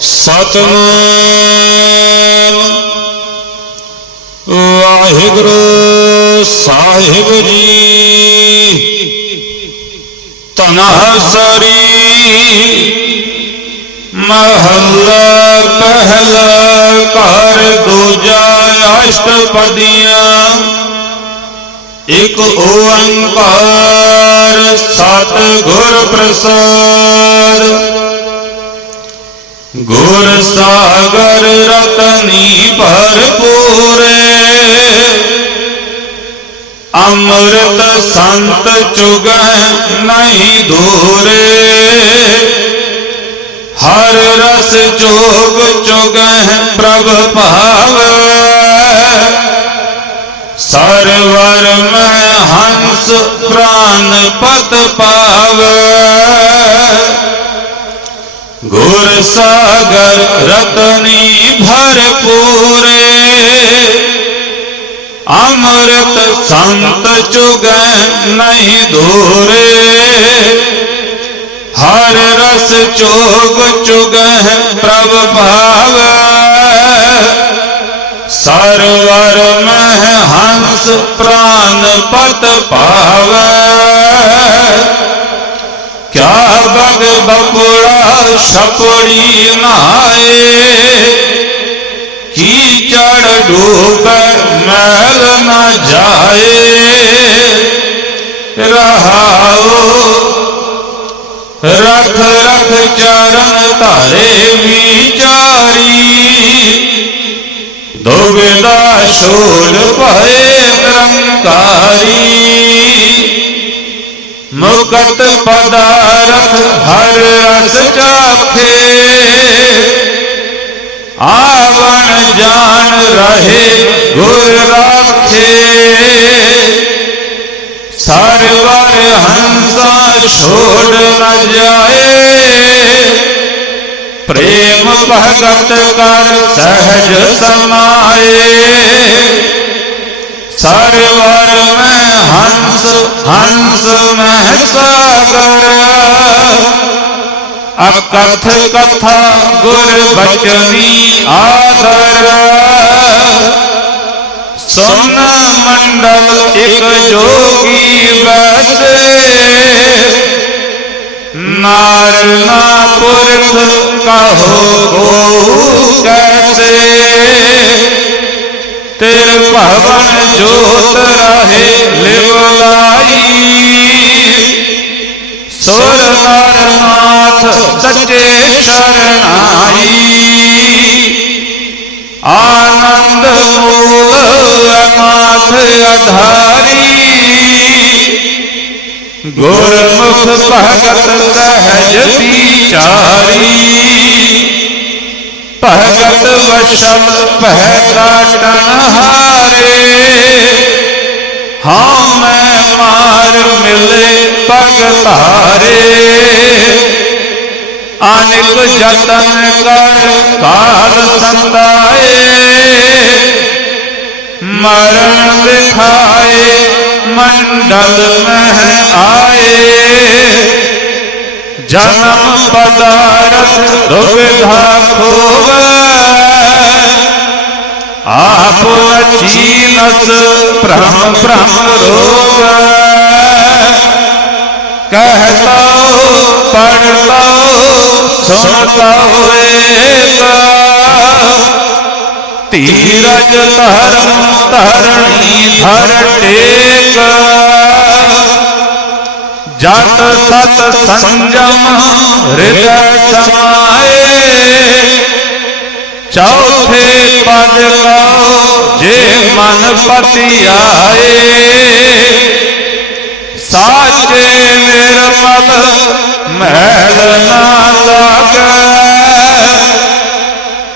ਸਤਨਾਮ। ਵਾਹਿਗੁਰੂ ਸਾਹਿਬ ਜੀ। ਤਨਹਸਰੀ ਮਹੱਲਾ ਪਹਿਲਾ ਘਰ ਦੂਜਾ ਅਸ਼ਟਪਦੀਆਂ। ਇਕ ਓੰਕਾਰ ਸਤ ਗੁਰ ਪ੍ਰਸਾਦ। ਗੁਰ ਸਾਗਰ ਰਤਨੀ ਭਰਪੂਰੇ ਅੰਮ੍ਰਿਤ ਸੰਤ ਚੁਗੈ ਨਹੀਂ ਦੂਰੇ ਹਰ ਰਸ ਜੋਗ ਚੁਗੈ ਪ੍ਰਭ ਭਾਵੈ। ਸਰਵਰ ਮੈਂ ਹੰਸ ਪ੍ਰਾਨ ਪਤ ਪਾਵੈ। ਗੁਰ ਸਾਗਰ ਰਤਨੀ ਭਰਪੂਰੇ। ਅੰਮ੍ਰਿਤ ਸੰਤ ਚੁਗੈ ਨਹੀਂ ਧੂਰੇ। ਹਰ ਰਸ ਚੋਗ ਚੁਗਹ ਪ੍ਰਭ ਭਾਵੈ। ਸਰਵਰ ਮਹਿ ਹੰਸ ਪ੍ਰਾਨ ਪਤ ਪਾਵੈ ਬਗ ਬਪੁੜਾ ਛਪੜੀ ਨਾਏ। ਕੀ ਚੜ ਡੂਬੈ ਮੈਲ ਨਾ ਜਾਏ। ਰਹਾਓ, ਰਖ ਰਖ ਚਰਨ ਧਾਰੇ ਵਿਚਾਰੀ। ਦੁਬਿਦਾ ਛੋੜ ਮੁਕਤ ਪਦਾਰਥ ਹਰ ਰਸ ਚਾਖੇ। ਆਵਣ ਜਾਣ ਰਹੇ ਗੁਰ ਰਾਖੇ। ਸਰਵਰ ਹੰਸਾ ਛੋੜ ਨ ਜਾਏ। ਪ੍ਰੇਮ ਭਗਤ ਕਰ ਸਹਿਜ ਸਮਾਏ। ਸਰਵਰ ਮੈਂ ਹੰਸ ਹੰਸ ਮਹਿ ਸਾਗਰ ਅਕਥ ਕਥਾ ਗੁਰ ਬਚਨੀ ਆਦਰ। ਸੁਨ ਮੰਡਲ ਇਕ ਜੋਗੀ ਬੈਸੇ। ਨਾਰ ਨਾ ਪੁਰਖ ਕਹੋ ਗੋ ਕੈਸੇ। ਤੇਰੇ ਭਵਨ ਜੋਤ ਰਹੇ ਲਿਵ ਲਾਈ ਸੁਰ ਨਰ ਸੱਚੇ ਸ਼ਰਣਾਈ ਆਨੰਦ ਮੂਲ ਅਨਾਥ ਅਧਾਰੀ। ਗੁਰਮੁਖ ਭਗਤ ਸਹਿਜ ਵਿਚਾਰੀ। ਭਗਤ ਵਸ਼ਮ ਪਹਿ ਕਾਟਨ ਹਾਰੇ। ਹਾਂ, ਮੈਂ ਮਾਰ ਮਿਲੇ ਪਗ ਧਾਰੇ। ਅਨਿਕ ਜਤਨ ਕਰ ਕਾਲ ਸੰਤਾਏ। ਮਰਨ ਦਿਖਾਏ, ਮੰਡਲ ਮਹਿ ਆਏ। ਜਨਮ ਪਦਾਰਥ ਦੁਵਿਧਾ ਖੋਵੇ ਆਪ ਅਚੀਨਸ ਭ੍ਰਮ ਭ੍ਰਮ ਰੋਗ। ਕਹਤਾ ਪੜਤਾ ਸੁਣਤਾ ਏਕ। ਧੀਰਜ ਧਰਮ ਧਰਣੀ ਧਰ ਟੇਕ। ਜਤ ਸਤ ਸੰਜਮ ਹਿਰਦੈ ਸਮਾਏ। ਚੌਥੇ ਪਦ ਕਉ ਜੇ ਮਨ ਪਤੀ ਆਏ ਸਾਚੇ ਨਿਰਮਲ ਮਹਿਲ ਨਾ ਲਾਗੈ।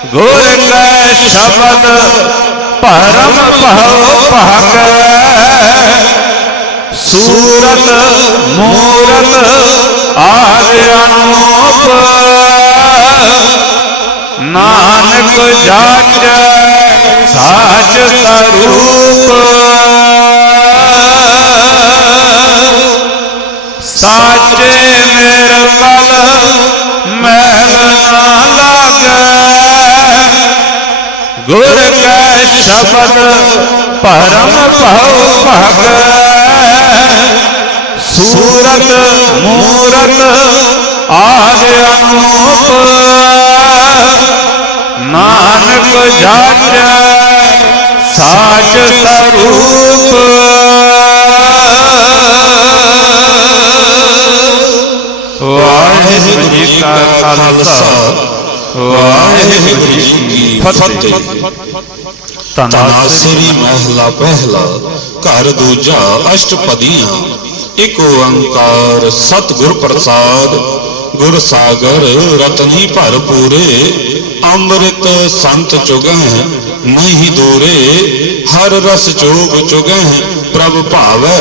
ਗੁਰ ਕੈ ਸ਼ਬਦ ਪਰਮ ਭਉ ਭਾਗੈ। ਸੂਰਤ, ਮੂਰਤ ਆਰਨੋਪ ਨਾਨਕ ਜਾਚ, ਸਾਚ ਸਰੂਪ। ਸਾਚੇ ਨਿਰਮਲ ਮਹਿਲ ਨਾ ਲਾਗੈ। ਗੁਰ ਕੈ ਸ਼ਬਦ ਪਰਮ ਭਉ ਭਗਤ ਸੂਰਤ, ਮੂਰਤ ਆਦ ਅਨੂਪ ਨਾਨਕ ਜਾਚੈ, ਸਾਚ ਸਰੂਪ। ਵਾਹਿਗੁਰੂ ਜੀ ਕਾ ਖਾਲਸਾ, ਵਾਹਿਗੁਰੂ ਜੀ ਕੀ ਫਤਿਹ। ਤਨਾਸਰੀ ਮਹਿਲਾ ਪਹਿਲਾ, ਘਰ ਦੂਜਾ ਅਸ਼ਟਪਦੀਆਂ। ਇੱਕ ਓੰਕਾਰ ਸਤਿਗੁਰ ਪ੍ਰਸਾਦ, ਗੁਰ ਸਾਗਰ ਰਤਨੀ ਭਰਪੂਰੇ ਅੰਮ੍ਰਿਤ ਸੰਤ ਚੁਗੈ ਨਹੀਂ ਦੂਰੇ, ਹਰ ਰਸ ਚੋਗ ਚੁਗੈ ਪ੍ਰਭ ਭਾਵੈ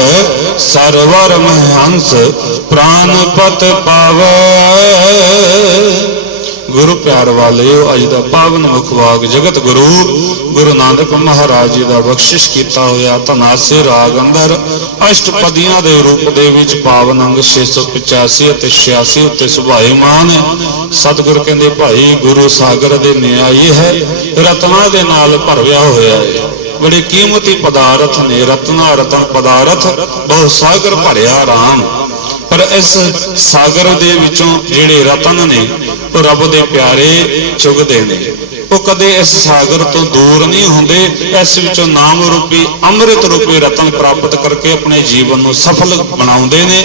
ਸਰਵਰ ਮਹੰਸ ਪ੍ਰਾਨ ਪਤ ਪਾਵੈ। ਗੁਰੂ ਪਿਆਰ ਵਾਲਿਓ ਅੱਜ ਦਾ ਪਾਵਨ ਮੁਖਵਾਗ ਜਗਤ ਗੁਰੂ ਗੁਰੂ ਨਾਨਕ ਮਹਾਰਾਜ ਜੀ ਦਾ ਬਖਸ਼ਿਸ਼ ਕੀਤਾ ਹੋਇਆ ਤਨਾਸੇ ਰਾਗ ਅੰਦਰ, ਅਸ਼ਟਪਦੀਆਂ ਦੇ ਰੂਪ ਦੇ ਵਿੱਚ ਪਾਵਨ ਅੰਗ 685 ਅਤੇ 86 ਉੱਤੇ ਸੁਭਾਏਮਾਨ ਸਤਿਗੁਰ ਕਹਿੰਦੇ, ਭਾਈ, ਗੁਰੂ ਸਾਗਰ ਦੇ ਨਿਆਈ ਹੈ, ਰਤਨਾ ਦੇ ਨਾਲ ਭਰਵਿਆ ਹੋਇਆ ਹੈ। ਬੜੇ ਕੀਮਤੀ ਪਦਾਰਥ ਨੇ, ਰਤਨਾ ਰਤਨ ਪਦਾਰਥ, ਬਹੁ ਸਾਗਰ ਭਰਿਆ ਰਾਮ। ਪਰ ਇਸ ਸਾਗਰ ਦੇ ਵਿੱਚੋਂ ਜਿਹੜੇ ਰਤਨ ਨੇ, ਉਹ ਰੱਬ ਦੇ ਪਿਆਰੇ ਚੁਗਦੇ ਨੇ। ਉਹ ਕਦੇ ਇਸ ਸਾਗਰ ਤੋਂ ਦੂਰ ਨਹੀਂ ਹੁੰਦੇ, ਇਸ ਵਿੱਚੋਂ ਨਾਮ ਰੂਪੀ, ਅੰਮ੍ਰਿਤ ਰੂਪੀ ਰਤਨ ਪ੍ਰਾਪਤ ਕਰਕੇ ਆਪਣੇ ਜੀਵਨ ਨੂੰ ਸਫਲ ਬਣਾਉਂਦੇ ਨੇ।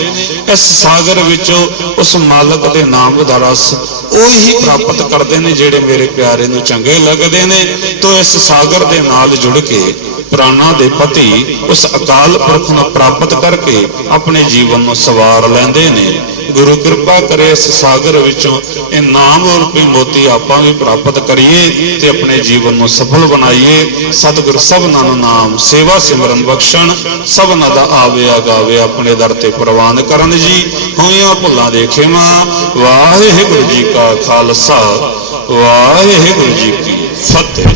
ਇਸ ਸਾਗਰ ਵਿੱਚੋਂ ਉਸ ਮਾਲਕ ਦੇ ਨਾਮ ਦਾ ਰਸ ਉਹੀ ਪ੍ਰਾਪਤ ਕਰਦੇ ਨੇ, ਜਿਹੜੇ ਮੇਰੇ ਪਿਆਰੇ ਨੂੰ ਚੰਗੇ ਲੱਗਦੇ ਨੇ। ਤੋਂ ਇਸ ਸਾਗਰ ਦੇ ਨਾਲ ਜੁੜ ਕੇ ਪ੍ਰਾਣਾ ਦੇ ਪਤੀ ਉਸ ਅਕਾਲ ਪੁਰਖ ਨੂੰ ਪ੍ਰਾਪਤ ਕਰਕੇ ਆਪਣੇ ਜੀਵਨ ਨੂੰ ਸਵਾਰ ਲੈਂਦੇ ਨੇ। ਗੁਰੂ ਕਿਰਪਾ ਕਰੇ ਇਸ ਸਾਗਰ ਵਿੱਚੋਂ ਇਹ ਨਾਮ ਰੂਪੀ ਮੋਤੀ ਆਪਾਂ ਵੀ ਪ੍ਰਾਪਤ ਕਰੀਏ ਤੇ ਆਪਣੇ ਜੀਵਨ ਨੂੰ ਸਫਲ ਬਣਾਈਏ। ਸਤਿਗੁਰ ਸਭਨਾਂ ਨੂੰ ਨਾਮ ਸੇਵਾ ਸਿਮਰਨ ਬਖਸ਼ਣ, ਸਭਨਾਂ ਦਾ ਆਵੇ ਗਾਵੇ ਆਪਣੇ ਦਰ ਤੇ ਪ੍ਰਵਾਨ ਕਰਨ ਜੀ। ਹੋਈਆਂ ਭੁੱਲਾਂ ਦੇ ਖਿਮਾ, ਵਾਹਿਗੁਰੂ ਜੀ ਕਾ ਖਾਲਸਾ, ਵਾਹਿਗੁਰੂ ਜੀ ਕੀ ਫਤਿਹ।